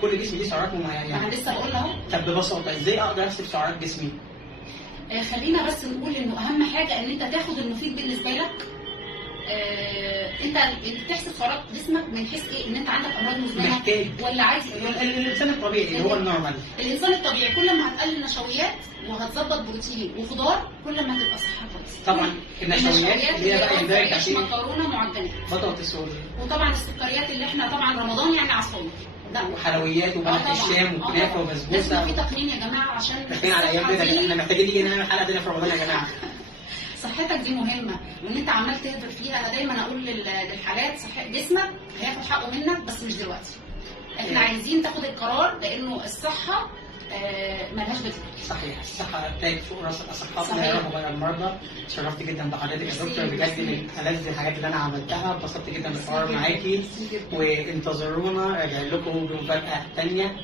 كل جسم ليه سعرات انا معينه. لسه بقول اهو. طب ببساطه ازاي اقدر احسب سعرات جسمي؟ خلينا بس نقول انه اهم حاجه ان انت تاخد المفيد بالنسبه لك. انت تحسب سعرات جسمك من حيث ايه؟ ان انت عندك امراض مزمنه محتاج ولا عادي. الانسان الطبيعي اللي هو النورمال. الانسان الطبيعي كل ما هتقلل نشويات وهتظبط بروتين وخضار كل ما هتبقى صحتك كويسه. طبعا النشويات اللي هي بقى يندرج عيش، تحتيه مكرونه، معجنات، بطاطس وطبعا السكريات اللي احنا طبعا رمضان يعني عصاير وحلويات وبلح الشام وكنافه لازم وبسبوسه. في تقنين يا جماعه عشان داخلين على ايام كده احنا محتاجين نيجي نعمل حلقه تانيه في رمضان يا جماعه. صحتك دي مهمه وان انت عمال تهدر فيها. انا دايما اقول للحالات جسمك هياخد حقه منك بس مش دلوقتي. احنا عايزين تاخد القرار لانه الصحه ملهاش بديل. صحيح، الصحة تاج فوق راس أصحابنا يا رب وبارك المرضى. اتشرفت جدا بحضرتك يا دكتور، بجد من ألذ الحاجات اللي أنا عملتها، اتبسطت جدا بالحوار معاكي، وانتظرونا راجع لكم بمفاجأة تانية.